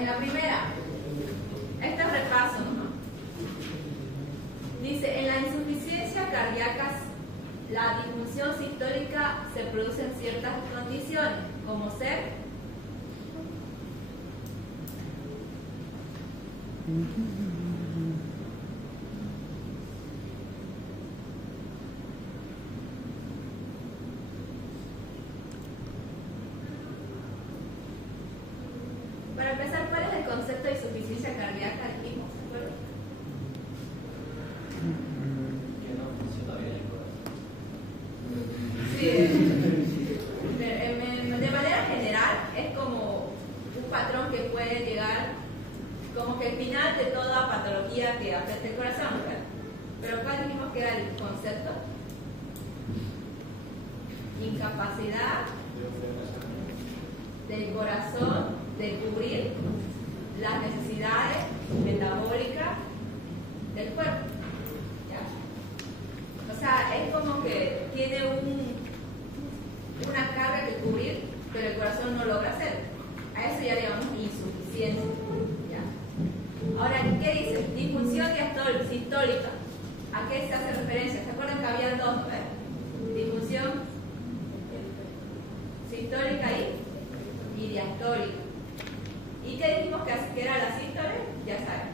en la primera, este es repaso, ¿no? Dice, en la insuficiencia cardíaca, la disfunción sistólica se produce en ciertas condiciones, como ser para empezar, ¿cuál es el concepto de insuficiencia cardíaca? Dijimos, ¿se acuerdan? Que no funciona bien el corazón. Sí, de manera general es como un patrón que puede llegar como que al final de toda patología que afecta el corazón, ¿verdad? Pero ¿cuál dijimos que era el concepto? Incapacidad del corazón de cubrir las necesidades metabólicas del cuerpo. ¿Ya? O sea, es como que tiene una carga que cubrir, pero el corazón no logra hacer. A eso ya le llamamos insuficiencia. ¿Ya? Ahora, ¿qué dice? Disfunción sistólica. ¿A qué se hace referencia? ¿Se acuerdan que había dos? Disfunción sistólica y diastólica. ¿Y qué dijimos que era la sístole? Ya saben,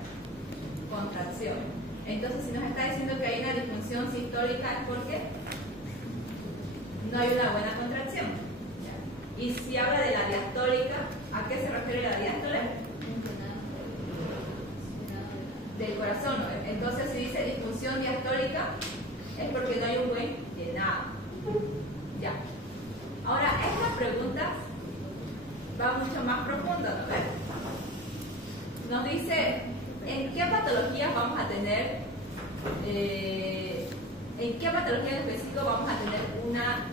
contracción. Entonces, si nos está diciendo que hay una disfunción sistólica, es porque no hay una buena contracción. ¿Ya? Y si habla de la diastólica, ¿a qué se refiere la diástole? Del corazón. Entonces, si dice disfunción diastólica, es porque no hay un buen llenado. Ya. Ahora, esta pregunta va mucho más profunda, ¿no? Nos dice en qué patologías vamos a tener, en qué patología en específico vamos a tener una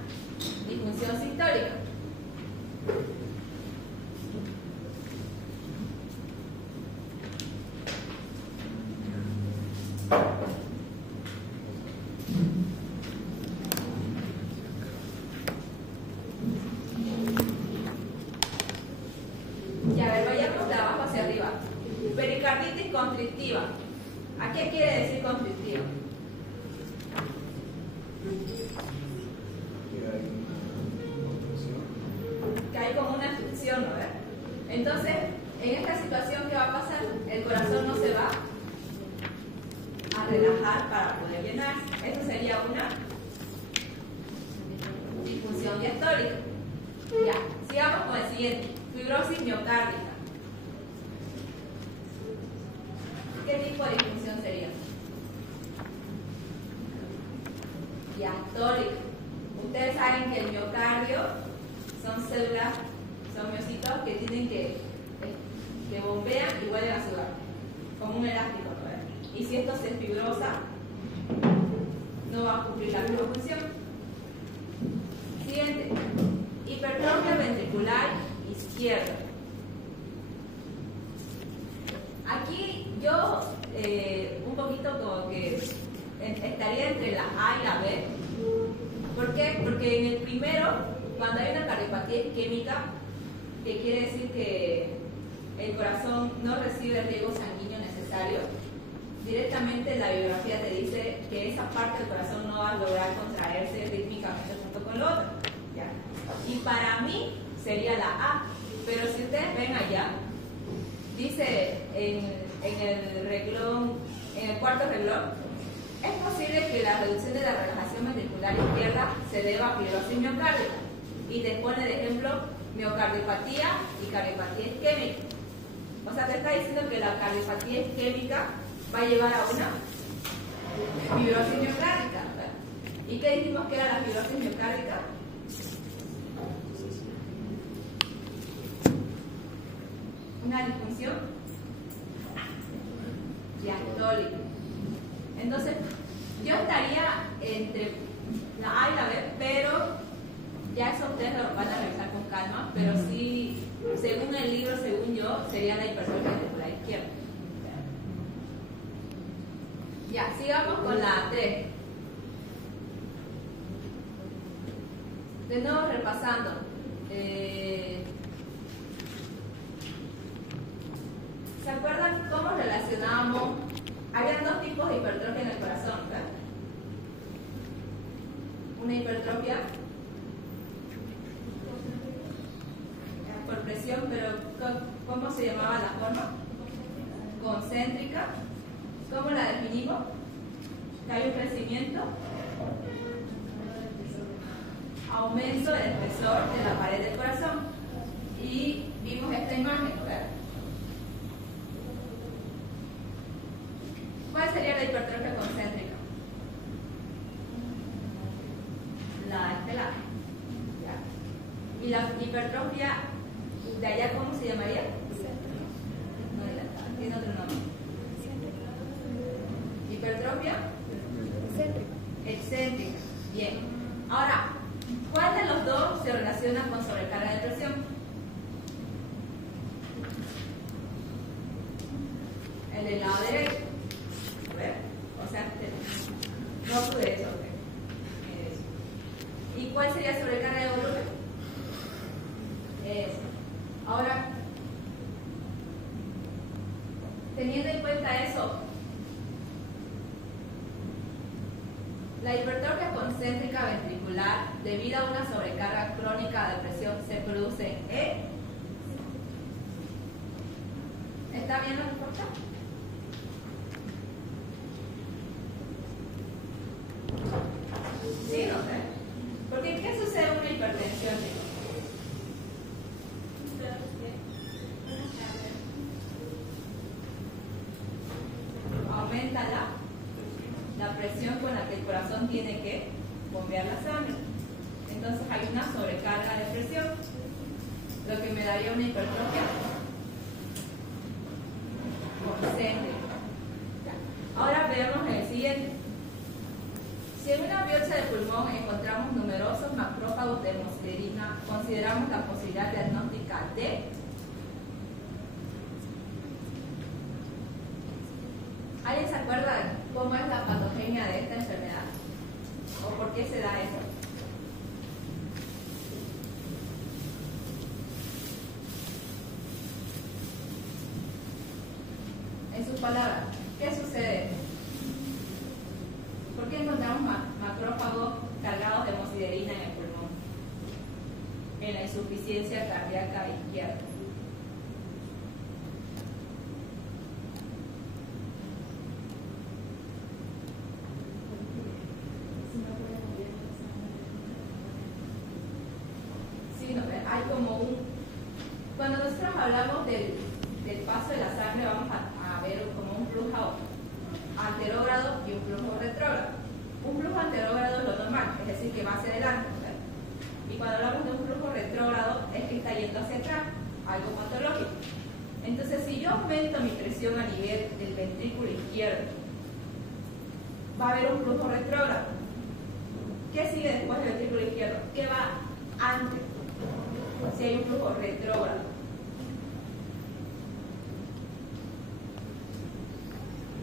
disfunción sistólica. Constrictiva. ¿A qué quiere decir constrictiva? Que hay como una fricción, ¿no? Entonces, en esta situación, ¿qué va a pasar? El corazón no se va a relajar para poder llenarse. Eso sería una disfunción diastólica. Ya, sigamos con el siguiente. Fibrosis miocárdica. ¿Qué tipo de disfunción sería? Diastólica. Ustedes saben que el miocardio son células, son miocitos que tienen que bombean y vuelven a sudar, como un elástico, ¿no? Y si esto se fibrosa, no va a cumplir la misma función. Siguiente. Hipertrofia ventricular izquierda. Aquí yo un poquito como que estaría entre la A y la B. ¿Por qué? Porque en el primero, cuando hay una cardiopatía isquémica, que quiere decir que el corazón no recibe el riego sanguíneo necesario, directamente la bibliografía te dice que esa parte del corazón no va a lograr contraerse rítmicamente junto con la otra. ¿Ya? Y para mí sería la A, pero si ustedes ven allá, dice en el renglón, en el cuarto renglón, es posible que la reducción de la relajación ventricular izquierda se deba a fibrosis miocárdica, y te pone de ejemplo miocardiopatía y cardiopatía isquémica. O sea, te está diciendo que la cardiopatía isquémica va a llevar a una fibrosis miocárdica. ¿Y qué dijimos que era la fibrosis miocárdica? Una disfunción diastólica. Entonces, yo estaría entre la A y la B, pero ya eso ustedes lo van a revisar con calma, pero sí, según el libro, según yo, sería la hipertrofia ventricular izquierda. Ya, sigamos con la 3. De nuevo repasando. ¿Se acuerdan cómo relacionábamos? Habían dos tipos de hipertrofia en el corazón, ¿verdad? Una hipertrofia por presión, pero ¿cómo se llamaba la forma? Concéntrica. ¿Cómo la definimos? Que hay un crecimiento, aumento del espesor de la pared del corazón. Y vimos esta imagen, ¿verdad? ¿Cuál sería la hipertrofia concéntrica? La estelar. ¿Ya? ¿Y la hipertrofia de allá cómo se llamaría? No, tiene otro nombre. Hipertrofia excéntrica. Bien. Ahora, ¿cuál de los dos se relaciona con sobrecarga de presión? El del lado derecho. A ver, o sea, no pude eso. ¿Y cuál sería sobrecarga de volumen? Eso. Ahora, teniendo en cuenta eso, la hipertrofia concéntrica ventricular, debido a una sobrecarga crónica de presión, se produce en... ¿Está bien la respuesta? Sí, no sé. Porque ¿qué sucede en una hipertensión? Aumenta la presión con la que el corazón tiene que bombear la sangre. Entonces hay una sobrecarga de presión, lo que me daría una hipertrofia concéntrica. Ahora veamos el siguiente. Si en una biopsia de pulmón encontramos numerosos macrófagos de hemosiderina, consideramos la posibilidad diagnóstica de... ¿Alguien se acuerda de cómo es la patogenia de esta enfermedad? ¿O por qué se da eso? En sus palabras, ¿qué sucede? ¿Por qué encontramos macrófagos cargados de hemosiderina en el pulmón? En la insuficiencia cardíaca izquierda. Sí, no, hay como un... Cuando nosotros hablamos del paso de la sangre, vamos a ver como un flujo anterógrado y un flujo retrógrado. Un flujo anterógrado es lo normal, es decir, que va hacia adelante, ¿verdad? Y cuando hablamos de un flujo retrógrado es que está yendo hacia atrás, algo patológico. Entonces, si yo aumento mi presión a nivel del ventrículo izquierdo, va a haber un flujo retrógrado. ¿Qué sigue después del ventrículo izquierdo? ¿Qué va antes? Si hay un flujo retrógrado.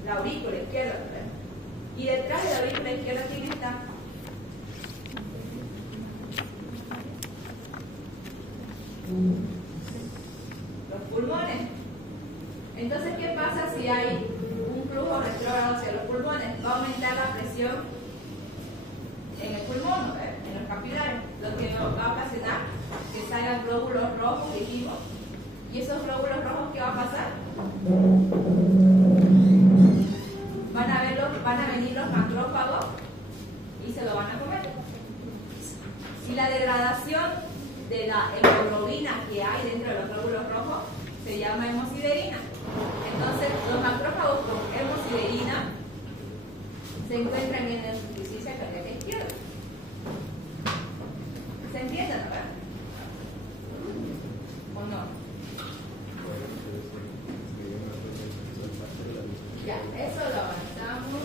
La aurícula izquierda, ¿verdad? Y detrás de la aurícula izquierda, ¿quién está? Los pulmones. Entonces, ¿qué pasa si hay un flujo retrógrado hacia los pulmones? Va a aumentar la presión en el pulmón, ¿verdad? En los capilares, lo que nos va a ocasionar que salgan glóbulos rojos, dijimos. ¿Y esos glóbulos rojos qué va a pasar? Van a venir los macrófagos y se lo van a comer. Si la degradación de la hemoglobina que hay dentro de los glóbulos rojos se llama hemosiderina. Entonces, los macrófagos con hemosiderina se encuentran en la insuficiencia cardíaca izquierda. ¿Se entiende, verdad? ¿O no? Ya, eso lo avanzamos.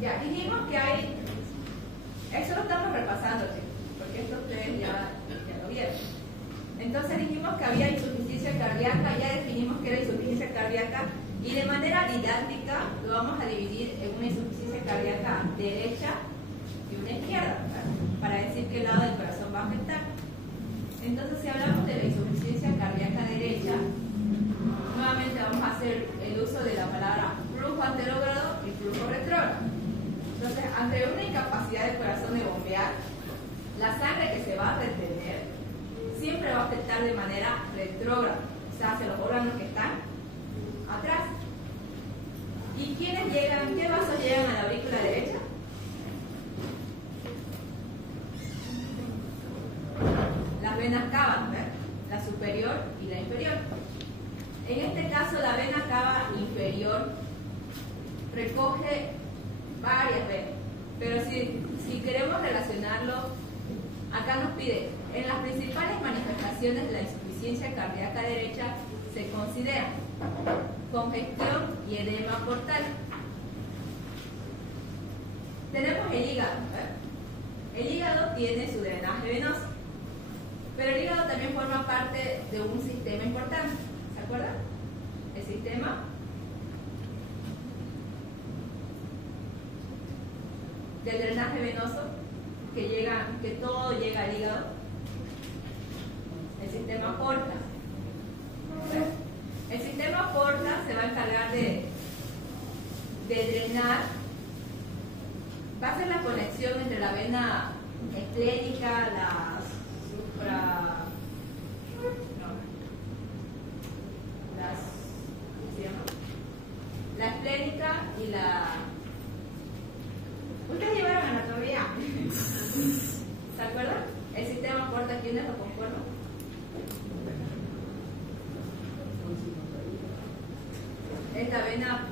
Ya, dijimos que hay... Eso lo estamos repasando, porque esto ustedes ya lo vieron. Entonces dijimos que había insuficiencia cardíaca, ya definimos que era insuficiencia cardíaca, y de manera didáctica lo vamos a dividir en una insuficiencia cardíaca derecha y una izquierda, ¿verdad? Para decir qué lado del corazón va a afectar. Entonces, si hablamos de la insuficiencia cardíaca derecha, nuevamente vamos a hacer el uso de la palabra flujo anterógrado y flujo retrógrado. Entonces, ante una incapacidad del corazón de bombear, la sangre que se va a retener siempre va a afectar de manera retrógrada, o sea, hacia los órganos que están atrás. ¿Y quiénes llegan? ¿Qué vasos llegan a la aurícula derecha? Las venas cava, ¿ver? La superior y la inferior. En este caso, la vena cava inferior recoge varias venas, pero si queremos relacionarlo, acá nos pide, en las principales manifestaciones de la insuficiencia cardíaca derecha se consideran congestión y edema portal. Tenemos el hígado, ¿eh? El hígado tiene su drenaje venoso, pero el hígado también forma parte de un sistema importante, ¿se acuerdan? El sistema del drenaje venoso, que todo llega al hígado, el sistema porta. El sistema porta se va a encargar de drenar, va a hacer la conexión entre la vena esplénica, la esplénica y la... ¿Ustedes llevaron anatomía? ¿Se acuerdan? El sistema porta, ¿quiénes lo conforman? Esta vena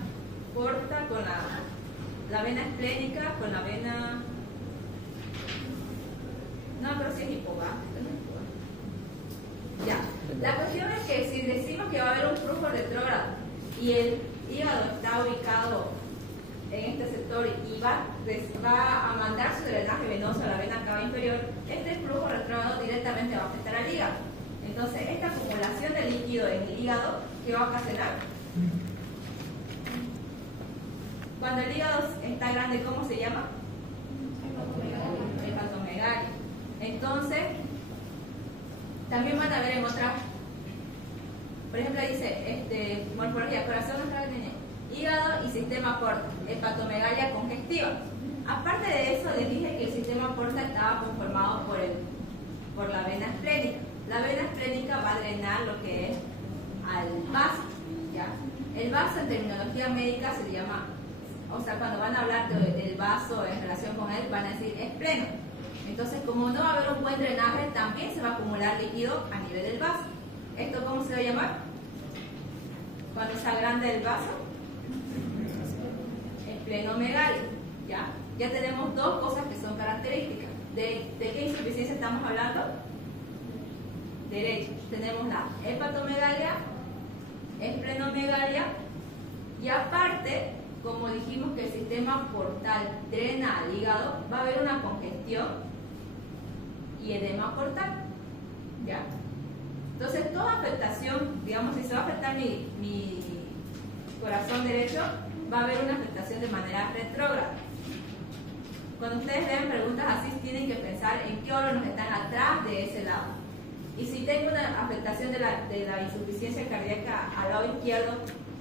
porta con la vena esplénica, con la vena... No, pero sí es hipogástrica, no es hipogástrica. Ya. La cuestión es que si decimos que va a haber un flujo retrógrado y el hígado está ubicado en este sector y va a mandar su drenaje venoso a la vena cava inferior, este flujo retrógrado directamente va a afectar al hígado. Entonces, esta acumulación de líquido en el hígado, ¿qué va a ocasionar? Cuando el hígado está grande, ¿cómo se llama? Hepatomegalia. Entonces, también van a ver en otras, por ejemplo, dice, morfología, corazón, hígado y sistema porta, hepatomegalia congestiva. Aparte de eso, les dije que el sistema porta estaba conformado por la vena esplénica. La vena esplénica va a drenar lo que es al vaso, ¿ya? El vaso en terminología médica se llama, o sea, cuando van a hablar del vaso en relación con él, van a decir espleno. Entonces, como no va a haber un buen drenaje, también se va a acumular líquido a nivel del vaso. ¿Esto cómo se va a llamar? Cuando se agranda el vaso, esplenomegalia. Ya tenemos dos cosas que son características. ¿De qué insuficiencia estamos hablando? Derecha. Tenemos la hepatomegalia, esplenomegalia, y aparte, como dijimos que el sistema portal drena al hígado, va a haber una congestión y edema portal. ¿Ya? Entonces, toda afectación, digamos, si se va a afectar mi corazón derecho, va a haber una afectación de manera retrógrada. Cuando ustedes vean preguntas así, tienen que pensar en qué órganos están atrás de ese lado. Y si tengo una afectación de la insuficiencia cardíaca al lado izquierdo,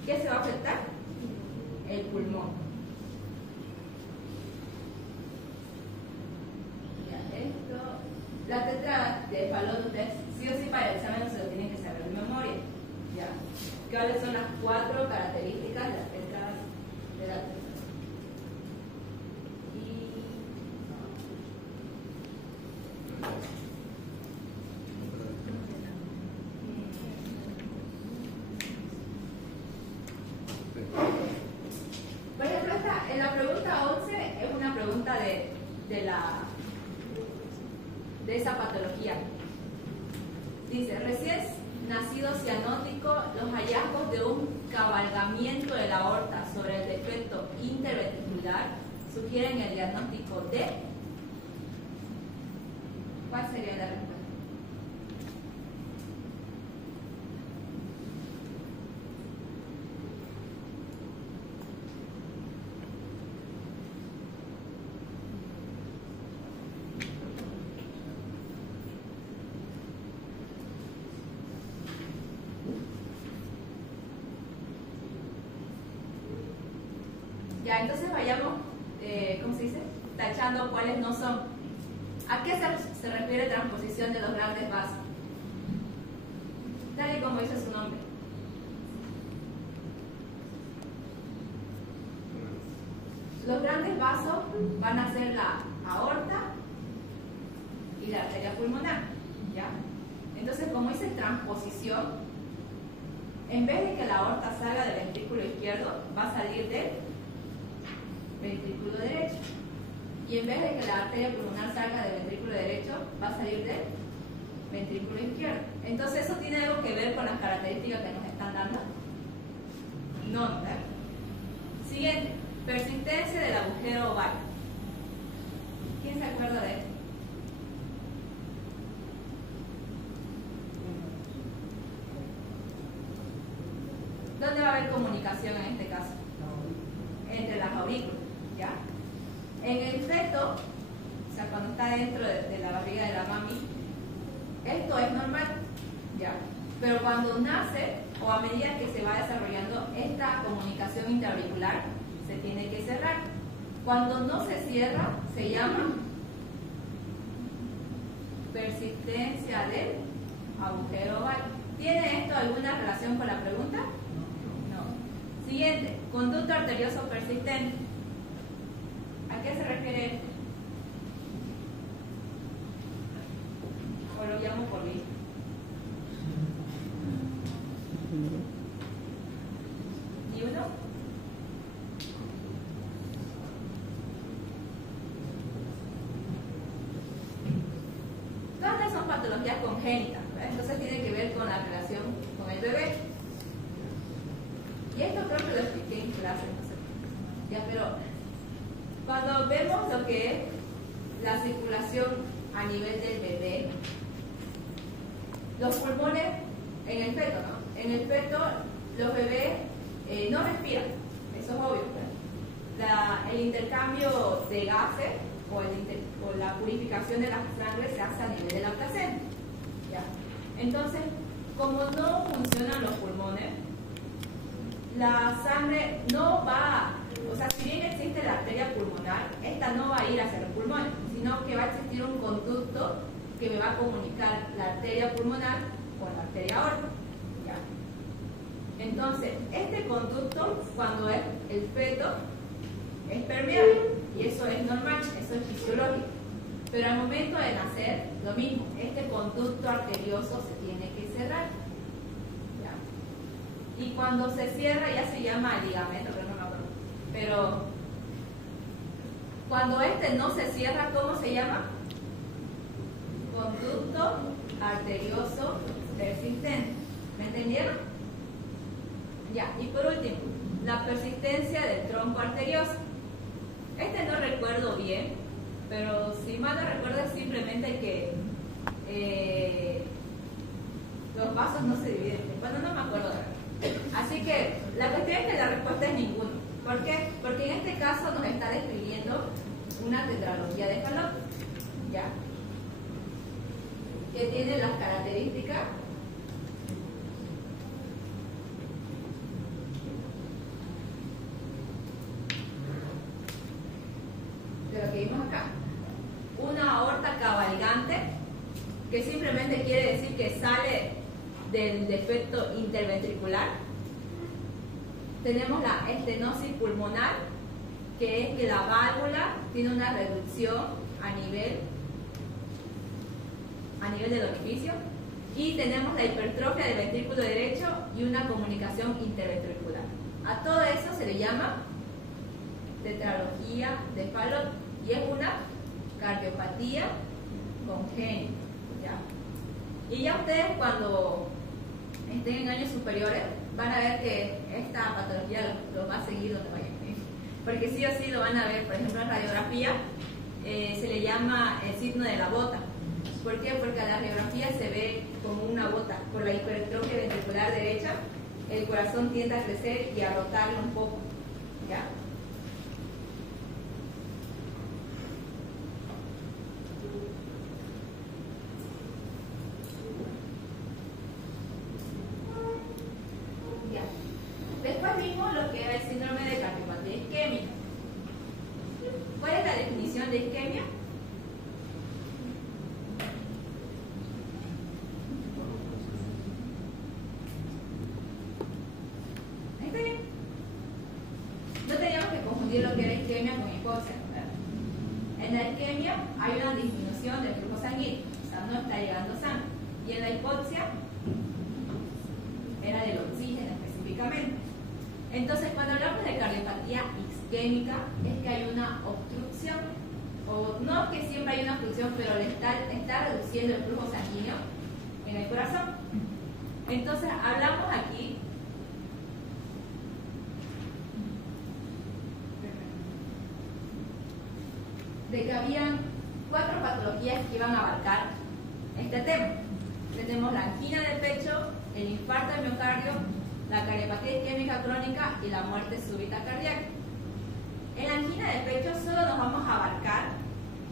¿qué se va a afectar? El pulmón. Ya, esto, la tetrada de Fallot, ustedes sí o sí para el examen se lo tienen que saber de memoria. ¿Ya? ¿Cuáles son las 4 características de las tetradas de la tetrada? Por ejemplo, en la pregunta 11 es una pregunta de esa patología. Dice, recién nacido cianótico, los hallazgos de un cabalgamiento de la aorta sobre el defecto interventricular sugieren el diagnóstico de... ¿Cuál sería la respuesta? Ya, entonces vayamos, ¿cómo se dice? Tachando cuáles no son. ¿A qué se refiere transposición de los grandes vasos? Tal y como dice su nombre. Los grandes vasos van a ser la aorta y la arteria pulmonar, ¿ya? Entonces, como dice transposición, en vez de que la aorta salga del ventrículo izquierdo, va a salir del ventrículo derecho. Y en vez de que la arteria pulmonar salga del ventrículo derecho, va a salir del ventrículo izquierdo. Entonces, ¿eso tiene algo que ver con las características que nos están dando? No, ¿verdad? Siguiente, persistencia del agujero oval. ¿Quién se acuerda de esto? ¿Dónde va a haber comunicación en este caso? Entre las aurículas, ¿ya? En el feto, o sea, cuando está dentro de la barriga de la mami, esto es normal, ¿ya? Pero cuando nace, o a medida que se va desarrollando, esta comunicación intraauricular se tiene que cerrar. Cuando no se cierra, se llama persistencia del agujero oval. ¿Tiene esto alguna relación con la pregunta? No. Siguiente, conducto arterioso persistente. ¿A qué se refiere? O lo llamo por vista. ¿Ni uno? Todas estas son patologías congénitas, ¿verdad? Entonces tiene que ver con la relación con el bebé. Y esto creo que lo expliqué en clase, no sé. Ya, pero cuando vemos lo que es la circulación a nivel del bebé, los pulmones en el feto, ¿no? En el feto los bebés no respiran, eso es obvio, ¿verdad? El intercambio de gases o la purificación de la sangre se hace a nivel de la placenta, ¿ya? Entonces, como no funcionan los pulmones, la sangre no va, o sea, si bien existe la arteria pulmonar, esta no va a ir hacia los pulmones, sino que va a existir un conducto que me va a comunicar la arteria pulmonar con la arteria aorta, ¿ya? Entonces, este conducto, cuando es el feto, es permeable, y eso es normal, eso es fisiológico. Pero al momento de nacer, lo mismo, este conducto arterioso se tiene que cerrar, ¿ya? Y cuando se cierra ya se llama ligamento, pero no me acuerdo. Pero cuando este no se cierra, ¿cómo se llama? Conducto arterioso persistente. ¿Me entendieron? Ya, y por último, la persistencia del tronco arterioso. Este no recuerdo bien, pero si mal no recuerdo es simplemente que los vasos no se dividen. Bueno, no me acuerdo de verdad. Así que la cuestión es que la respuesta es ninguno. ¿Por qué? Porque en este caso nos está describiendo una tetralogía de Fallot, ¿ya? Que tiene las características de lo que vimos acá. Una aorta cabalgante, que simplemente quiere decir que sale del defecto interventricular. Tenemos la estenosis pulmonar, que es que la válvula tiene una reducción a nivel del orificio. Y tenemos la hipertrofia del ventrículo derecho y una comunicación interventricular. A todo eso se le llama tetralogía de Fallot y es una cardiopatía congénita, ¿ya? Y ya ustedes cuando estén en años superiores van a ver que esta patología los va a seguir donde vayan, porque sí o sí lo van a ver. Por ejemplo, en radiografía se le llama el signo de la bota. ¿Por qué? Porque a la radiografía se ve como una bota. Por la hipertrofia ventricular derecha, el corazón tiende a crecer y a rotarlo un poco, ¿ya? Después vimos lo que era el síndrome de cardiopatía isquémica. está llegando sangre. Y en la hipoxia era del oxígeno específicamente. Entonces, cuando hablamos de cardiopatía isquémica, es que hay una obstrucción, o no que siempre hay una obstrucción, pero le está reduciendo el flujo sanguíneo en el corazón. Entonces, hablamos aquí de que habían 4 patologías que iban a abarcar este tema. Tenemos la angina de pecho, el infarto de miocardio, la cardiopatía isquémica crónica y la muerte súbita cardíaca. En la angina de pecho solo nos vamos a abarcar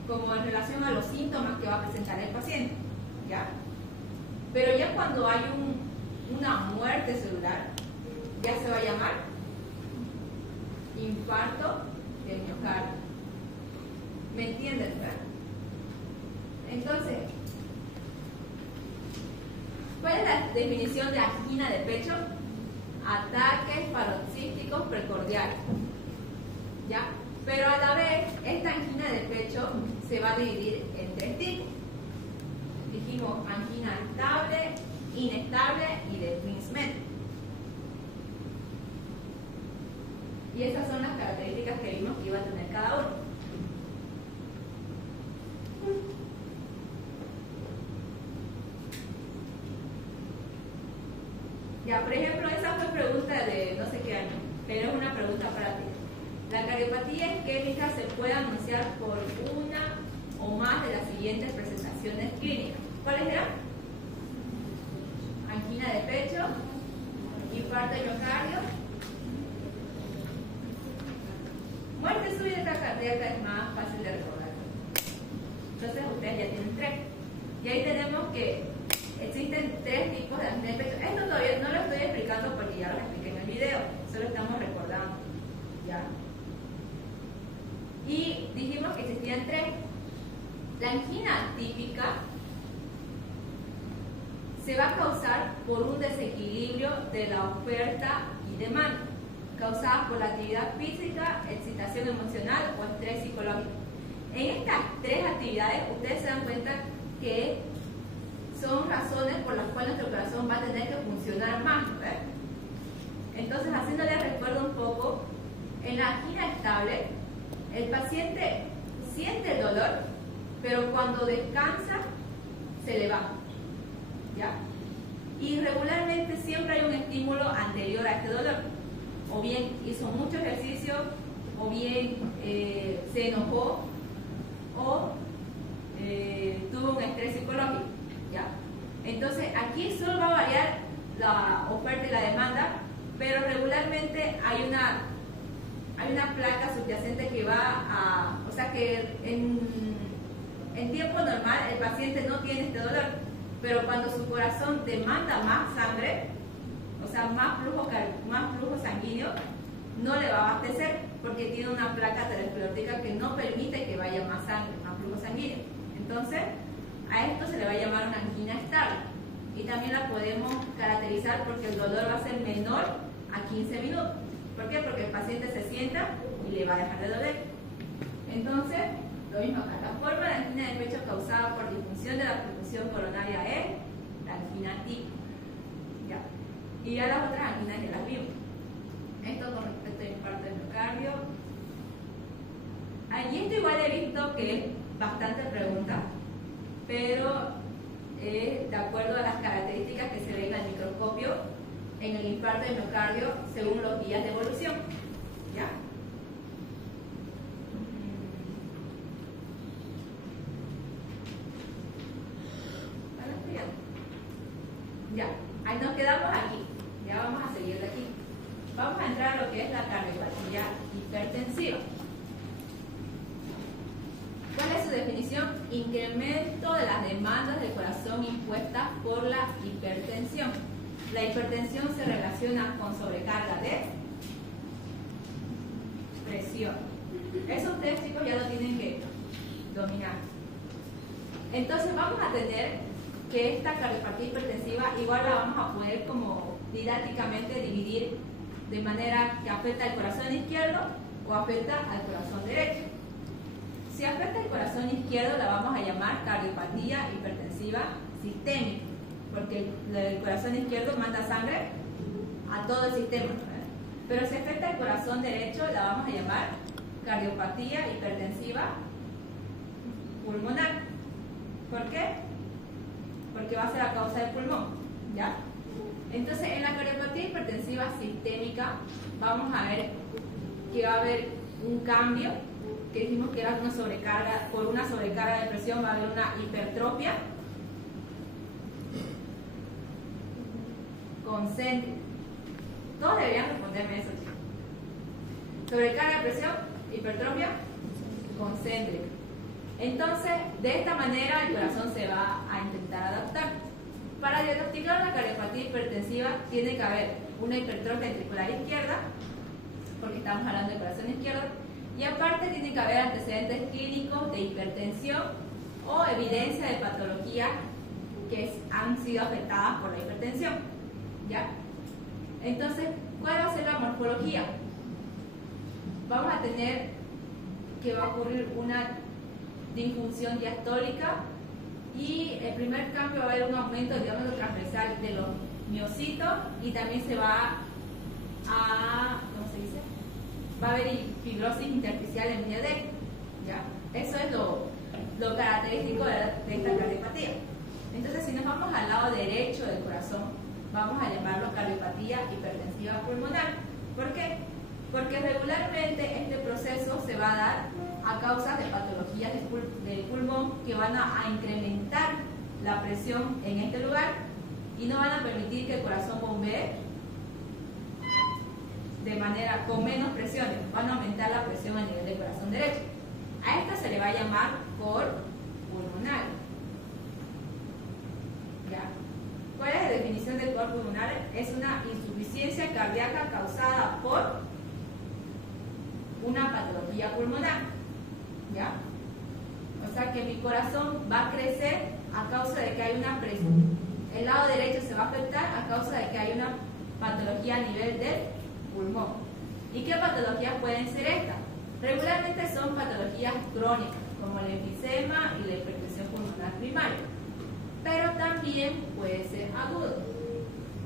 como en relación a los síntomas que va a presentar el paciente, ¿ya? Pero ya cuando hay una muerte celular, ya se va a llamar infarto del miocardio. ¿Me entienden, verdad? Entonces, ¿cuál es la definición de angina de pecho? Ataques paroxísticos precordiales, ¿ya? Pero a la vez, esta angina de pecho se va a dividir en 3 tipos. Dijimos angina estable, inestable y de Prinzmetal. Y esas son las características que vimos que iba a tener cada uno. Ya, por ejemplo, esa fue pregunta de no sé qué año, pero es una pregunta para ti. La cardiopatía isquémica se puede anunciar por una o más de las siguientes presentaciones clínicas. ¿Cuáles eran? Angina de pecho, infarto de miocardio, muerte súbita cardíaca es más fácil de recordar. Entonces ustedes ya tienen 3. Y ahí tenemos que existen 3 tipos de angina de pecho. Esto todavía no lo estoy explicando porque ya lo expliqué en el video, solo estamos recordando, ¿ya? Y dijimos que existían 3. La angina típica se va a causar por un desequilibrio de la oferta y demanda, causada por la actividad física, excitación emocional o estrés psicológico. En estas 3 actividades, ustedes se dan cuenta que son razones por las cuales nuestro corazón va a tener que funcionar más, ¿verdad? Entonces, haciéndole recuerdo un poco, en la angina estable, el paciente siente el dolor, pero cuando descansa, se le va, ¿ya? Y regularmente siempre hay un estímulo anterior a este dolor. O bien hizo mucho ejercicio, o bien se enojó, o tuvo un estrés psicológico, ¿ya? Entonces, aquí solo va a variar la oferta y la demanda, pero regularmente hay una placa subyacente que va a... O sea que en tiempo normal el paciente no tiene este dolor, pero cuando su corazón demanda más sangre, o sea, más flujo sanguíneo, no le va a abastecer porque tiene una placa aterosclerótica que no permite que vaya más sangre, más flujo sanguíneo. Entonces, a esto se le va a llamar una angina estable. Y también la podemos caracterizar porque el dolor va a ser menor a 15 minutos. ¿Por qué? Porque el paciente se sienta y le va a dejar de doler. Entonces, lo mismo acá. La forma de angina de pecho causada por disfunción de la perfusión coronaria es la angina típica. ¿Ya? Y ya las otras anginas que las vimos. Esto con respecto al infarto del miocardio. Allí esto igual he visto que es bastante pregunta, pero de acuerdo a las características que se ven al microscopio en el infarto del miocardio según los días de evolución. ¿Ya? Ya, ahí nos quedamos aquí. Ya vamos a seguir de aquí. Vamos a entrar a lo que es la cardiopatía hipertensiva. ¿Cuál es su definición? Incremento de las demandas del corazón impuestas por la hipertensión. La hipertensión se relaciona con sobrecarga de presión. Eso ustedes, chicos, ya lo tienen que dominar. Entonces vamos a tener que esta cardiopatía hipertensiva igual la vamos a poder como didácticamente dividir de manera que afecta al corazón izquierdo o afecta al corazón derecho. Si afecta el corazón izquierdo la vamos a llamar cardiopatía hipertensiva hipertensiva sistémica, porque el corazón izquierdo manda sangre a todo el sistema, ¿verdad? Pero si afecta el corazón derecho, la vamos a llamar cardiopatía hipertensiva pulmonar. ¿Por qué? Porque va a ser a causa del pulmón, ¿ya? Entonces, en la cardiopatía hipertensiva sistémica vamos a ver que va a haber un cambio, que dijimos que era una sobrecarga, por una sobrecarga de presión va a haber una hipertrofia concéntrica. Todos deberían responderme eso, chicos. Sobrecarga de presión, hipertrofia concéntrica. Entonces, de esta manera el corazón se va a intentar adaptar. Para diagnosticar una cardiopatía hipertensiva tiene que haber una hipertrofia ventricular izquierda, porque estamos hablando del corazón izquierdo, y aparte tiene que haber antecedentes clínicos de hipertensión o evidencia de patologías que han sido afectadas por la hipertensión, ¿ya? Entonces, ¿cuál va a ser la morfología? Vamos a tener que va a ocurrir una disfunción diastólica y el primer cambio va a haber un aumento del diámetro transversal de los miocitos y también se va a, ¿cómo se dice? Va a haber fibrosis intersticial en vía D, ¿ya? Eso es lo característico de esta cardiopatía. Entonces, si nos vamos al lado derecho del corazón, vamos a llamarlo cardiopatía hipertensiva pulmonar. ¿Por qué? Porque regularmente este proceso se va a dar a causa de patologías del pulmón que van a incrementar la presión en este lugar y no van a permitir que el corazón bombee de manera con menos presiones, van a aumentar la presión a nivel del corazón derecho. A esto se le va a llamar cor pulmonar. ¿Ya? ¿Cuál es la definición del cor pulmonar? Es una insuficiencia cardíaca causada por una patología pulmonar, ¿ya? O sea que mi corazón va a crecer a causa de que hay una presión. El lado derecho se va a afectar a causa de que hay una patología a nivel del pulmón. ¿Y qué patologías pueden ser estas? Regularmente son patologías crónicas, como el enfisema y la hipertensión pulmonar primaria. Pero también puede ser agudo.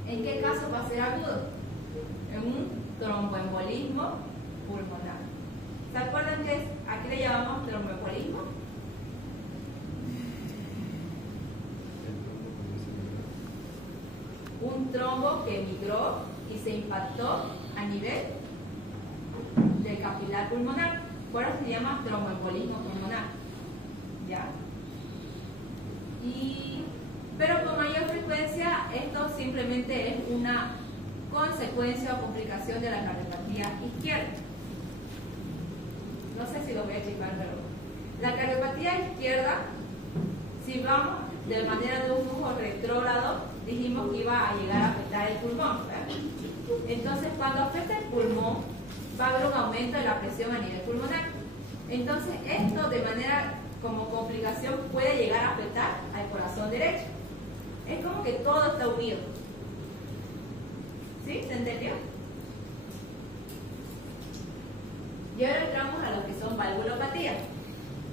¿En qué caso va a ser agudo? En un tromboembolismo pulmonar. ¿Se acuerdan que a qué le llamamos tromboembolismo? Un trombo que migró y se impactó a nivel del capilar pulmonar. Por eso se llama tromboembolismo pulmonar, ¿ya? Pero con mayor frecuencia esto simplemente es una consecuencia o complicación de la cardiopatía izquierda. No sé si lo voy a explicar, pero la cardiopatía izquierda, si vamos de manera de un flujo retrógrado, dijimos que iba a llegar a afectar el pulmón, ¿verdad? Entonces, cuando afecta el pulmón, va a haber un aumento de la presión a nivel pulmonar. Entonces, esto de manera como complicación puede llegar a afectar al corazón derecho. Es como que todo está unido. ¿Sí? ¿Se entendió? Y ahora entramos a lo que son valvulopatías.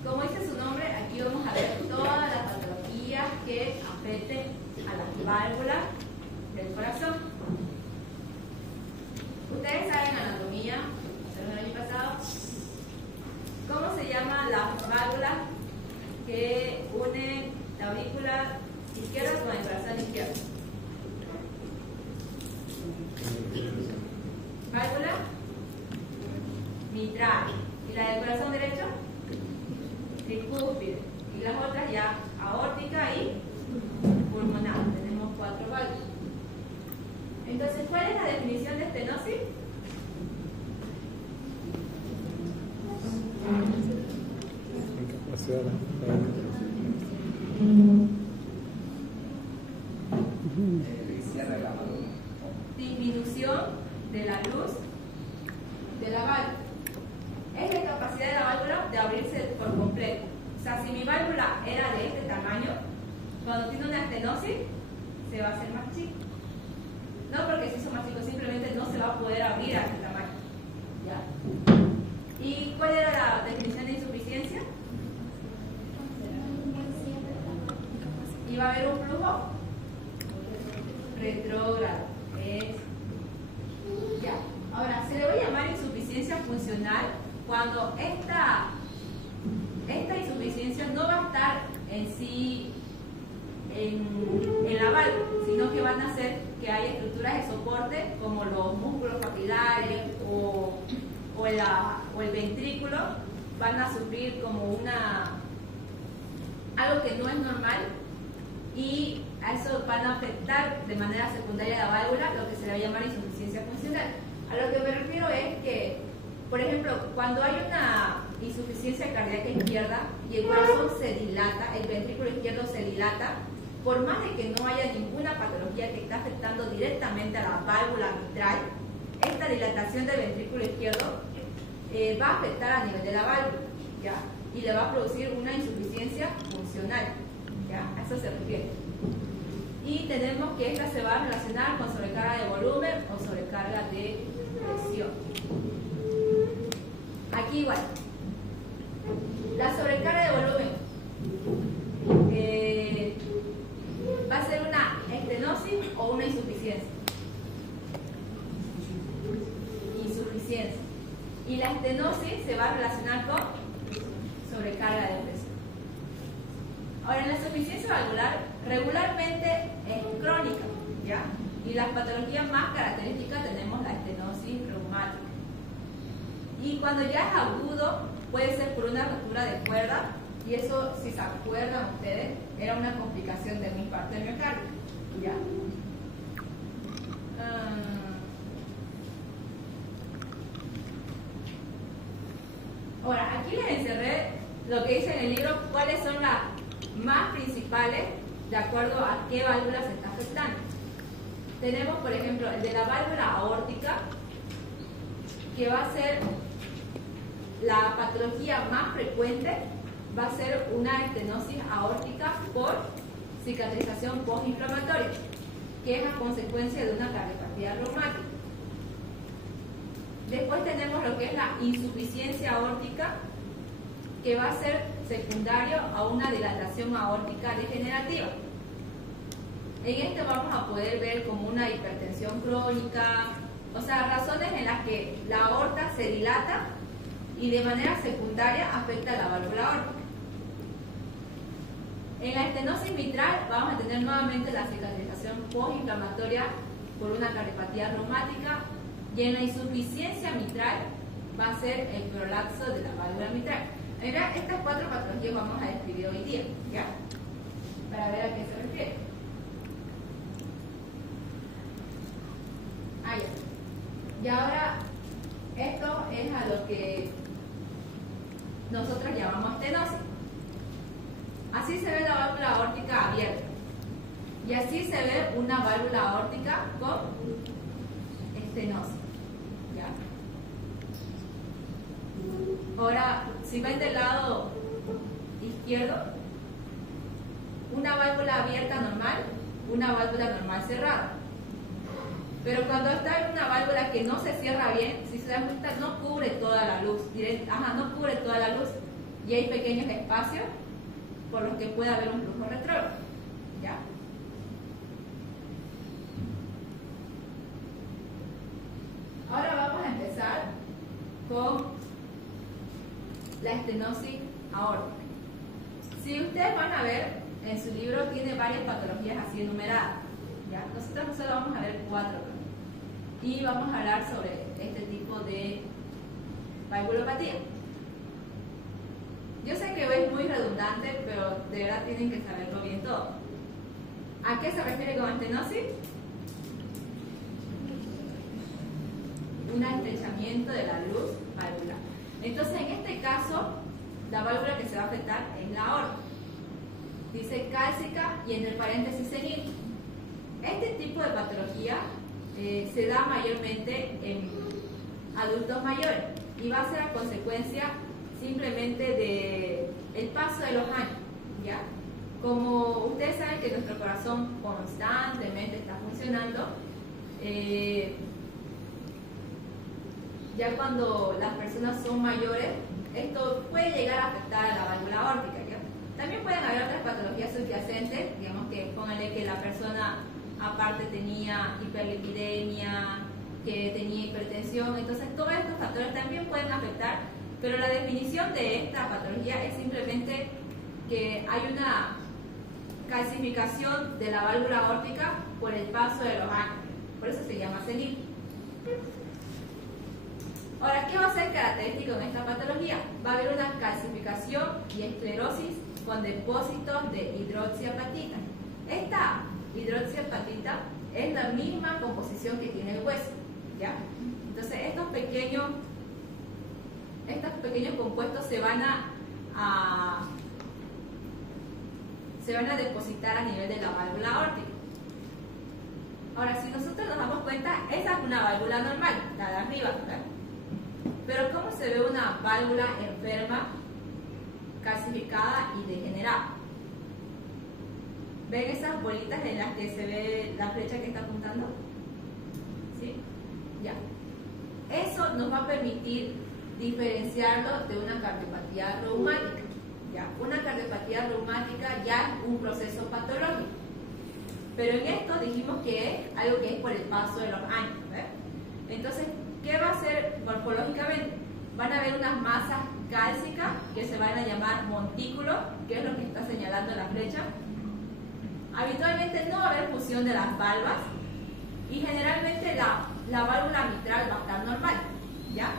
Como dice su nombre, aquí vamos a ver todas las patologías que afecten a las válvulas del corazón. Ustedes saben anatomía, ¿no? El año pasado. ¿Cómo se llaman las válvulas que unen la aurícula izquierda con el corazón izquierdo? Válvula mitral. ¿Y la del corazón derecho? Tricúspide. Y las otras ya aórtica y pulmonar. Tenemos 4 válvulas. Entonces, ¿cuál es la definición de estenosis? Disminución de la luz de la válvula. Es la capacidad de la válvula de abrirse por completo. O sea, si mi válvula era de este tamaño, cuando tiene una estenosis, se va a hacer más chico. No porque se hizo más chico, simplemente no se va a poder abrir a este tamaño. ¿Ya? ¿Y cuál era la definición de insuficiencia? Iba va a haber un flujo retrógrado. ¿Ya? Ahora, se le va a llamar insuficiencia funcional cuando esta insuficiencia no va a estar en sí en la válvula, sino que van a hacer que haya estructuras de soporte como los músculos papilares o el ventrículo van a sufrir como algo que no es normal, y a eso van a afectar de manera secundaria la válvula, lo que se le va a llamar insuficiencia funcional. A lo que me refiero es que, por ejemplo, cuando hay una insuficiencia cardíaca izquierda y el corazón se dilata, el ventrículo izquierdo se dilata, por más de que no haya ninguna patología que está afectando directamente a la válvula mitral, esta dilatación del ventrículo izquierdo va a afectar a nivel de la válvula, ¿ya? Y le va a producir una insuficiencia funcional, ¿ya? A eso se refiere. Y tenemos que esta se va a relacionar con sobrecarga de volumen o sobrecarga de presión. Aquí igual. La sobrecarga de volumen va a ser una estenosis o una insuficiencia. Insuficiencia. Y la estenosis se va a relacionar con sobrecarga de presión. Ahora, en la insuficiencia valvular regularmente es crónica, ¿ya? Y las patologías más características tenemos la estenosis reumática. Y cuando ya es agudo, puede ser por una rotura de cuerda, y eso, si se acuerdan ustedes, era una complicación de mi parte del miocardio, ¿ya? Ahora, aquí les encerré lo que dice en el libro, cuáles son las más principales de acuerdo a qué válvula se está afectando. Tenemos, por ejemplo, el de la válvula aórtica, que va a ser la patología más frecuente, va a ser una estenosis aórtica por cicatrización postinflamatoria, que es a consecuencia de una cardiopatía reumática. Después tenemos lo que es la insuficiencia aórtica, que va a ser secundario a una dilatación aórtica degenerativa. En este vamos a poder ver como una hipertensión crónica, o sea, razones en las que la aorta se dilata y de manera secundaria afecta a la válvula aórtica. En la estenosis mitral vamos a tener nuevamente la cicatrización postinflamatoria por una cardiopatía reumática, y en la insuficiencia mitral va a ser el prolapso de la válvula mitral. Mira, estas cuatro patologías vamos a describir hoy día, ¿ya? Para ver a qué se refiere. Ya. Y ahora, esto es a lo que nosotros llamamos estenosis. Así se ve la válvula aórtica abierta. Y así se ve una válvula aórtica con estenosis. ¿Ya? Ahora, si ven del lado izquierdo, una válvula abierta normal, una válvula normal cerrada. Pero cuando está en una válvula que no se cierra bien, si se dan cuenta, no cubre toda la luz. No cubre toda la luz. Y hay pequeños espacios por los que puede haber un flujo retrógrado. ¿Ya? Ahora vamos a empezar con la estenosis aórtica. Si ustedes van a ver, en su libro tiene varias patologías así enumeradas. ¿Ya? Nosotros solo vamos a ver 4. Y vamos a hablar sobre este tipo de valvulopatía. Yo sé que es muy redundante, pero de verdad tienen que saberlo bien todo. ¿A qué se refiere con estenosis? Un estrechamiento de la luz valvular. Entonces, en este caso, la válvula que se va a afectar es la aorta. Dice cálcica y en el paréntesis senil. Este tipo de patología se da mayormente en adultos mayores y va a ser a consecuencia simplemente del paso de los años, ¿ya? Como ustedes saben que nuestro corazón constantemente está funcionando, ya cuando las personas son mayores, esto puede llegar a afectar a la válvula aórtica, ¿ya? También pueden haber otras patologías subyacentes, digamos que pónganle que la persona aparte tenía hiperlipidemia, que tenía hipertensión, entonces todos estos factores también pueden afectar, pero la definición de esta patología es simplemente que hay una calcificación de la válvula aórtica por el paso de los años, por eso se llama senil. Ahora, ¿qué va a ser característico en esta patología? Va a haber una calcificación y esclerosis con depósitos de hidroxiapatita. Esta hidroxiapatita es la misma composición que tiene el hueso, ¿ya? Entonces, estos pequeños compuestos se van a depositar a nivel de la válvula aórtica. Ahora, si nosotros nos damos cuenta, esa es una válvula normal, la de arriba, ¿verdad? Pero ¿cómo se ve una válvula enferma, calcificada y degenerada? ¿Ven esas bolitas en las que se ve la flecha que está apuntando? ¿Sí? Ya. Eso nos va a permitir diferenciarlo de una cardiopatía reumática. ¿Ya? Una cardiopatía reumática ya es un proceso patológico. Pero en esto dijimos que es algo que es por el paso de los años. ¿Ves? Entonces, ¿qué va a hacer morfológicamente? Van a haber unas masas cálcicas que se van a llamar montículos, que es lo que está señalando la flecha. Habitualmente no va a haber fusión de las valvas y generalmente la válvula mitral va a estar normal, ¿ya?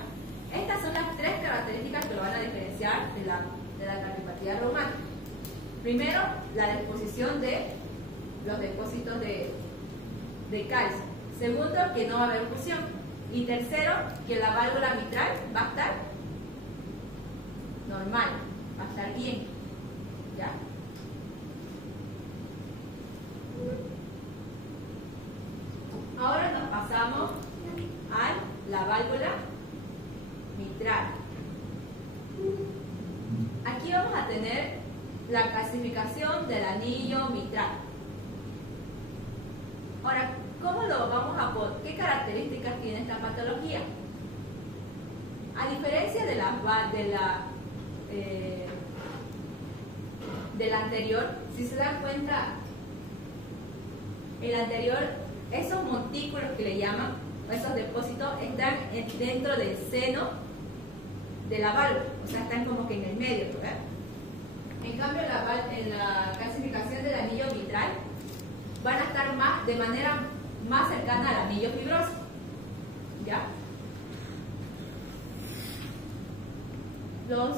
Estas son las tres características que lo van a diferenciar de la cardiopatía reumática. Primero, la disposición de los depósitos de calcio. Segundo, que no va a haber fusión. Y tercero, que la válvula mitral va a estar normal, va a estar bien, ¿ya? Ahora nos pasamos a la válvula mitral. Aquí vamos a tener la clasificación del anillo mitral. Ahora, ¿cómo lo vamos a poner? ¿Qué características tiene esta patología? A diferencia de la anterior, si se dan cuenta, el anterior, esos montículos que le llaman, esos depósitos, están dentro del seno de la válvula, o sea, están como que en el medio, ¿verdad? En cambio, en la calcificación del anillo mitral, van a estar de manera más cercana al anillo fibroso, ¿ya?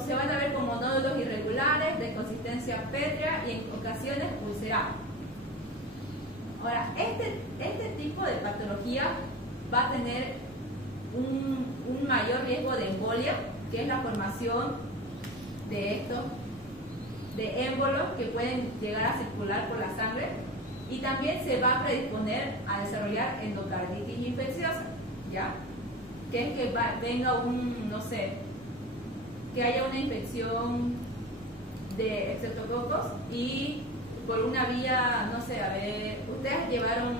Se van a ver como nódulos irregulares, de consistencia pétrea y en ocasiones ulcerados. Ahora, este tipo de patología va a tener un mayor riesgo de embolia, que es la formación de émbolos que pueden llegar a circular por la sangre, y también se va a predisponer a desarrollar endocarditis infecciosa, ¿ya? Que es que venga que haya una infección de estreptococos y por una vía, no sé, a ver, ustedes llevaron,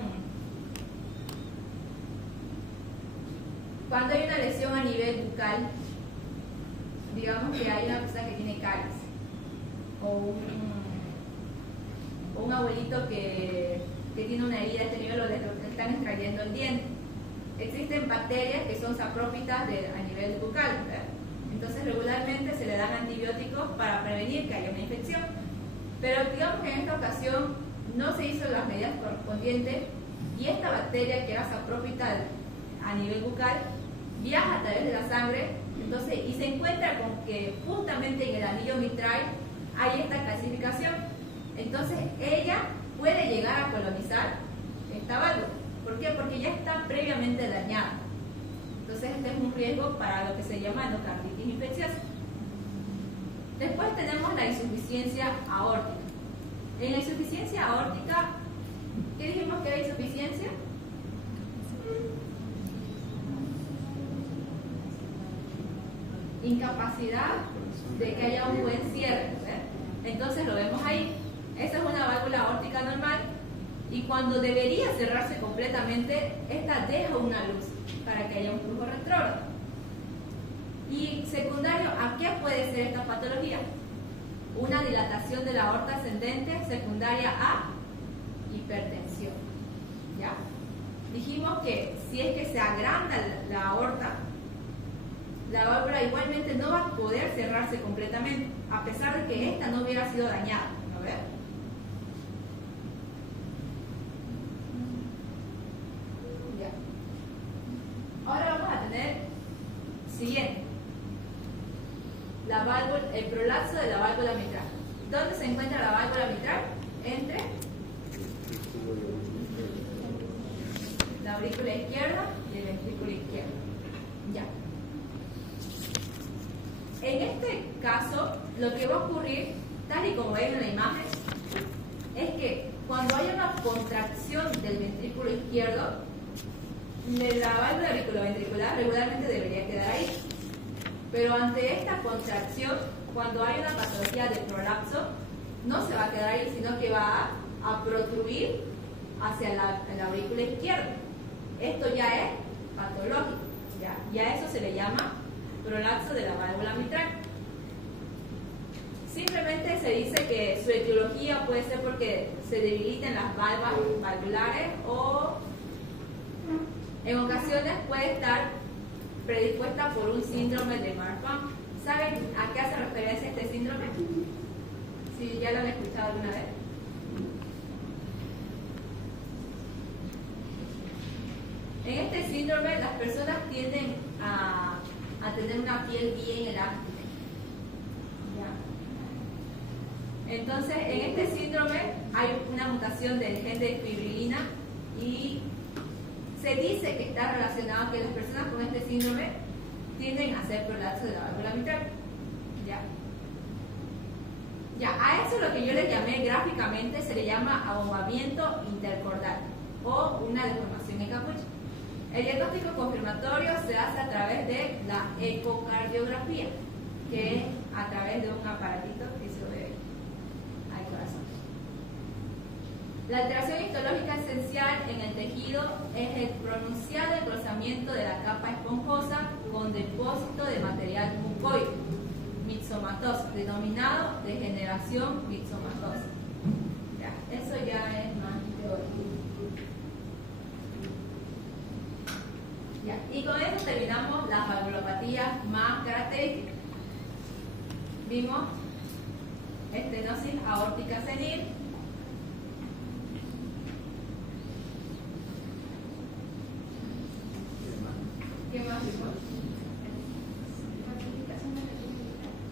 cuando hay una lesión a nivel bucal, digamos que hay una persona que tiene caries, o un abuelito que tiene una herida a este nivel, o le están extrayendo el diente. Existen bacterias que son saprófitas a nivel bucal, ¿verdad? Entonces regularmente se le dan antibióticos para prevenir que haya una infección. Pero digamos que en esta ocasión no se hizo las medidas correspondientes y esta bacteria que era saprófita a nivel bucal viaja a través de la sangre, entonces, y se encuentra con que justamente en el anillo mitral hay esta calcificación. Entonces ella puede llegar a colonizar esta válvula. ¿Por qué? Porque ya está previamente dañada. Entonces este es un riesgo para lo que se llama endocarditis infecciosa. Después tenemos la insuficiencia aórtica. En la insuficiencia aórtica, ¿qué dijimos que era insuficiencia? Incapacidad de que haya un buen cierre, ¿verdad? Entonces lo vemos ahí. Esa es una válvula aórtica normal y cuando debería cerrarse completamente, esta deja una luz para que haya un flujo retrógrado. Y secundario, ¿a qué puede ser esta patología? una dilatación de la aorta ascendente secundaria a hipertensión. ¿Ya? Dijimos que si es que se agranda la aorta, la válvula igualmente no va a poder cerrarse completamente, a pesar de que esta no hubiera sido dañada. A ver. Ya. Ahora vamos a tener siguiente. El prolapso de la válvula mitral. ¿Dónde se encuentra la válvula mitral? Entre la aurícula izquierda y el ventrículo izquierdo. Ya. En este caso, lo que va a ocurrir, tal y como ven en la imagen, es que cuando haya una contracción del ventrículo izquierdo, la válvula auriculoventricular regularmente debería quedar ahí. Pero ante esta contracción, cuando hay una patología de prolapso, no se va a quedar ahí, sino que va a protruir hacia la aurícula izquierda. Esto ya es patológico, ¿ya? Y a eso se le llama prolapso de la válvula mitral. Simplemente se dice que su etiología puede ser porque se debilitan las valvas valvulares o en ocasiones puede estar predispuesta por un síndrome de Marfan. ¿Saben a qué hace referencia este síndrome? Si ya lo han escuchado alguna vez. En este síndrome las personas tienden a tener una piel bien elástica. ¿Ya? Entonces, en este síndrome hay una mutación del gen de fibrilina y se dice que está relacionado que las personas con este síndrome tienden a hacer prolapso de la válvula mitral. ¿Ya? Ya, a eso lo que yo le llamé gráficamente se le llama abombamiento intercordal o una deformación en capucha. El diagnóstico confirmatorio se hace a través de la ecocardiografía, que es a través de un aparatito que se ve al corazón. La alteración histológica esencial en el tejido es el pronunciado engrosamiento de la capa esponjosa con depósito de material mucoide, mixomatosa, denominado degeneración mixomatosa. Ya, eso ya es más teórico. Ya, y con eso terminamos las valvulopatías más características. Vimos estenosis aórtica senil, ¿qué más vimos?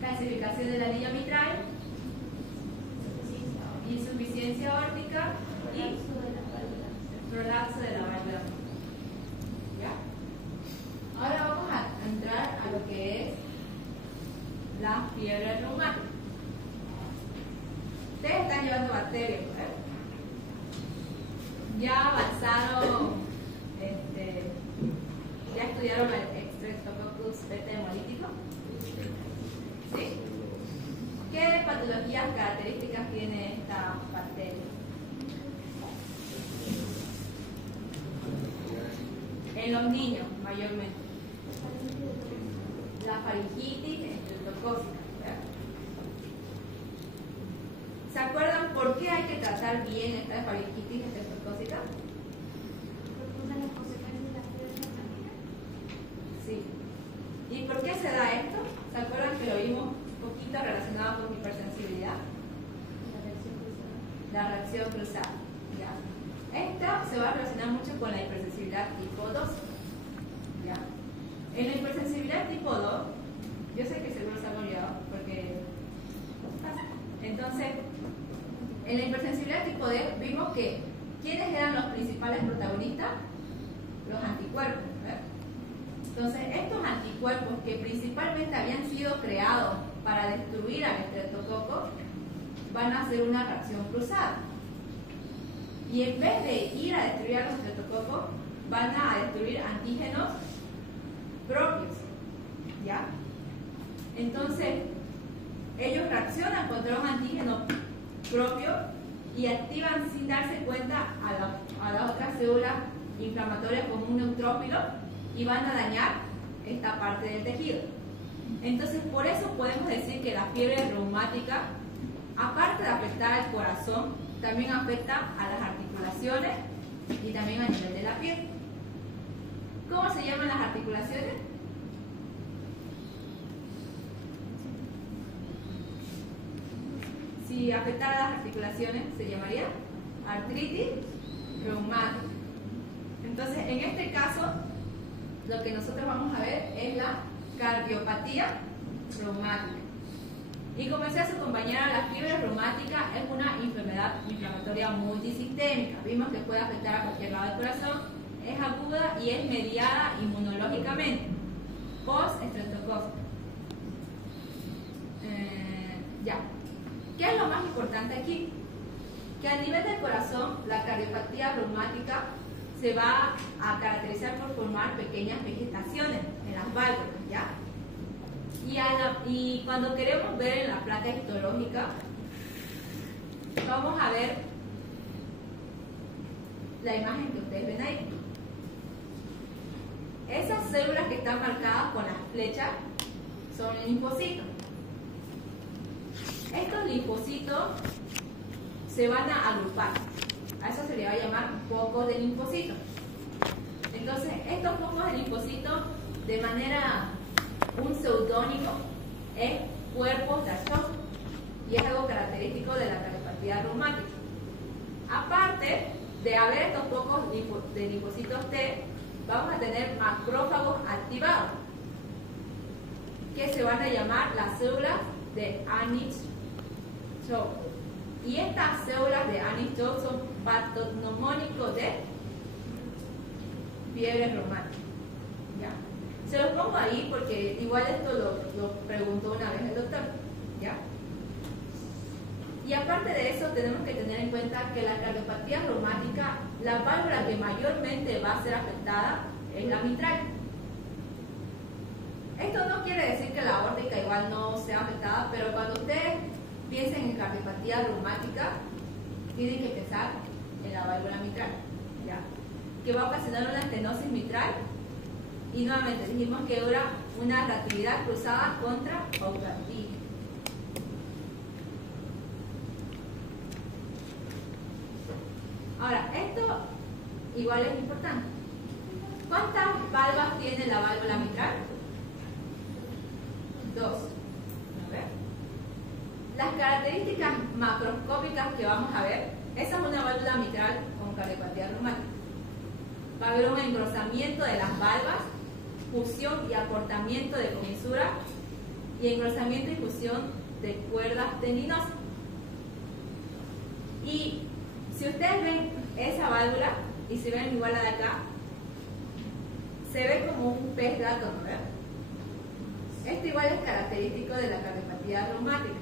Calcificación del anillo mitral, insuficiencia aórtica y prolapso de la válvula. ¿Ya? Ahora vamos a entrar a lo que es la fiebre reumática. Ustedes están llevando bacterias, ¿eh? Ya avanzaron, ya estudiaron el Streptococcus beta hemolítico. ¿Sí? ¿Qué patologías características tiene esta bacteria? En los niños, mayormente. La faringitis estreptocócica. ¿Se acuerdan por qué hay que tratar bien esta faringitis estreptocócica? Sí. ¿Y por qué se da esto? ¿Se acuerdan que lo vimos un poquito relacionado con hipersensibilidad? La reacción cruzada. ¿Ya? Esta se va a relacionar mucho con la hipersensibilidad tipo 2. ¿Ya? En la hipersensibilidad tipo 2, yo sé que seguro se ha olvidado porque entonces, en la hipersensibilidad tipo D vimos que ¿quiénes eran los principales protagonistas? Los anticuerpos. Entonces, estos anticuerpos que principalmente habían sido creados para destruir al estreptococo van a hacer una reacción cruzada. Y en vez de ir a destruir a los estreptococos, van a destruir antígenos propios. ¿Ya? Entonces, ellos reaccionan contra un antígeno propio y activan sin darse cuenta a las otras células inflamatorias como un neutrófilo y van a dañar esta parte del tejido. Entonces, por eso podemos decir que la fiebre reumática aparte de afectar al corazón, también afecta a las articulaciones y también a nivel de la piel. ¿Cómo se llaman las articulaciones? Si afectara las articulaciones, se llamaría artritis reumática. Entonces, en este caso, lo que nosotros vamos a ver es la cardiopatía reumática. Y como decía su compañera, la fiebre reumática es una enfermedad inflamatoria multisistémica. Vimos que puede afectar a cualquier lado del corazón, es aguda y es mediada inmunológicamente, post-estreptococcus. Ya. ¿Qué es lo más importante aquí? Que a nivel del corazón, la cardiopatía reumática se va a caracterizar por formar pequeñas vegetaciones en las válvulas, ¿ya? Y cuando queremos ver en la placa histológica, vamos a ver la imagen que ustedes ven ahí. Esas células que están marcadas con las flechas son linfocitos. Estos linfocitos se van a agrupar. A eso se le va a llamar focos de linfocitos. Entonces, estos focos de linfocitos, de manera, un seudónimo, es cuerpos de Ashok, y es algo característico de la cardiopatía reumática. Aparte de haber estos focos de linfocitos T, vamos a tener macrófagos activados, que se van a llamar las células de Anish-Chow. Y estas células de Anish-Chow son patognomónicos de fiebre reumática. ¿Ya? Se los pongo ahí porque igual esto lo preguntó una vez el doctor. ¿Ya? Y aparte de eso, tenemos que tener en cuenta que la cardiopatía reumática, la válvula que mayormente va a ser afectada es la mitral. Esto no quiere decir que la aórtica igual no sea afectada, pero cuando ustedes piensen en cardiopatía reumática, tienen que pensar en la válvula mitral, ¿ya? Que va a ocasionar una estenosis mitral, y nuevamente dijimos que dura una reactividad cruzada contra Autarquía. Ahora, esto igual es importante. ¿Cuántas valvas tiene la válvula mitral? 2. A ver. Las características macroscópicas que vamos a ver, esa es una válvula mitral con cardiopatía reumática. Va a haber un engrosamiento de las valvas, fusión y acortamiento de comisura, y engrosamiento y fusión de cuerdas tendinosas. Y si ustedes ven esa válvula y si ven igual a la de acá, se ve como un pez gato, ¿no? ¿Verdad? Esto igual es característico de la cardiopatía reumática.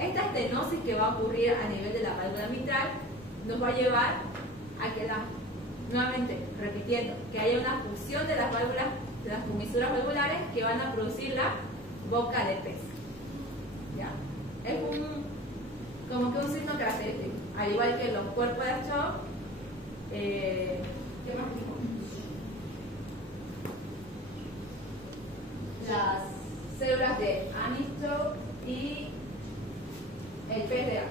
Esta estenosis que va a ocurrir a nivel de la válvula mitral nos va a llevar a que nuevamente, repitiendo, que haya una fusión de las válvulas, de las comisuras valvulares que van a producir la boca de pez. ¿Ya? Es como que un signo característico, al igual que los cuerpos de Ashok. ¿Qué más dijimos? Las células de Anish-Chow y el pez de gato.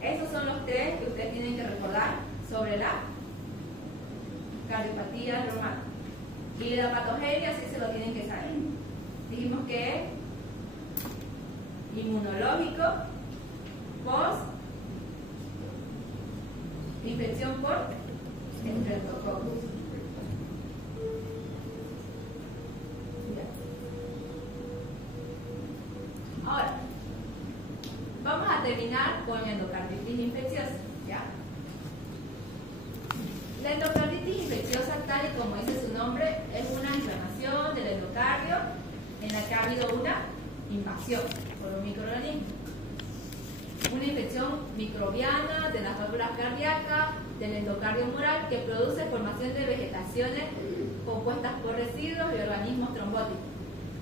Esos son los tres que ustedes tienen que recordar sobre la cardiopatía reumática. Y la patogenia sí se lo tienen que saber. Dijimos que es inmunológico, post infección por estreptococcus. Ahora, vamos a terminar con la endocarditis infecciosa, ¿ya? La endocarditis infecciosa, tal y como dice su nombre, es una inflamación del endocardio en la que ha habido una invasión por un microorganismo. Una infección microbiana de las válvulas cardíacas, del endocardio mural, que produce formación de vegetaciones compuestas por residuos y organismos trombóticos.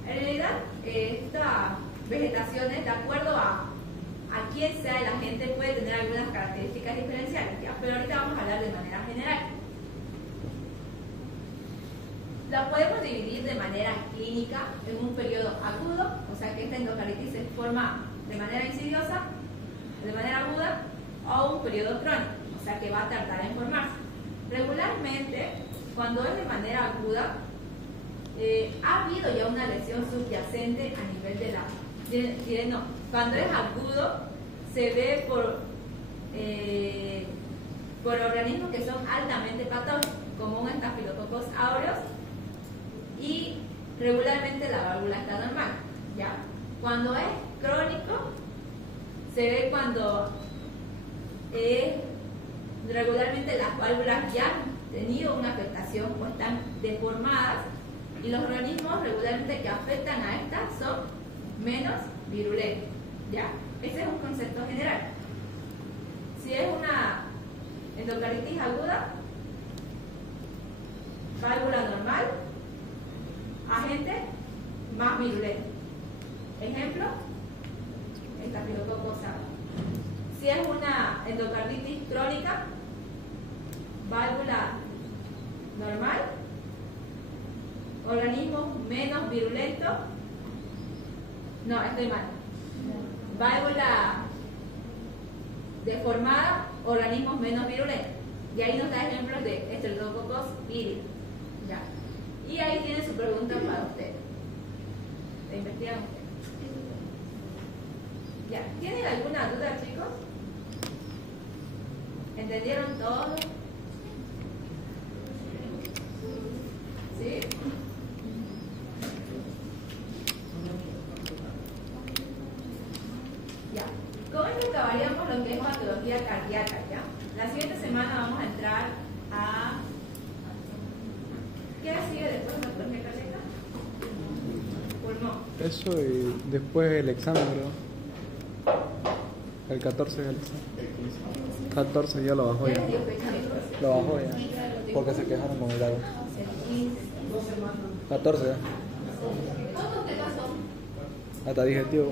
En realidad, estas vegetaciones, de acuerdo a quién sea el agente, puede tener algunas características diferenciales, ¿ya? Pero ahorita vamos a hablar de manera general. La podemos dividir de manera clínica en un periodo agudo, o sea que esta endocarditis se forma de manera insidiosa, de manera aguda o un periodo crónico, o sea que va a tardar en formarse. Regularmente, cuando es de manera aguda, ha habido ya una lesión subyacente a nivel de la... no, cuando es agudo, se ve por organismos que son altamente patógenos, como un Staphylococcus aureus, y regularmente la válvula está normal, ¿ya? Cuando es crónico, se ve cuando regularmente las válvulas ya han tenido una afectación o están deformadas, y los organismos regularmente que afectan a estas son menos virulentos, ¿ya? Ese es un concepto general. Si es una endocarditis aguda, válvula normal, agente más virulento. Ejemplo, Staphylococcus aureus. Si es una endocarditis crónica, válvula normal, organismo menos virulento. No, estoy mal. Válvula deformada, organismos menos virulentos. Y ahí nos da ejemplos de Streptococcus viridis. ¿Ya? Y ahí tiene su pregunta para usted. ¿La investigan ustedes? ¿Ya? ¿Tienen alguna duda, chicos? ¿Entendieron todo? ¿Sí? Ya. Con esto acabaríamos lo que es patología cardíaca, ¿ya? La siguiente semana vamos a entrar a... ¿Qué sigue después de patología cardíaca? Pulmón. Eso y después el examen, creo. El 14 es el examen. 14 ya lo bajó ya. Lo bajó ya. Porque se quejaron con el agua. 14 ya. Hasta dije, tío.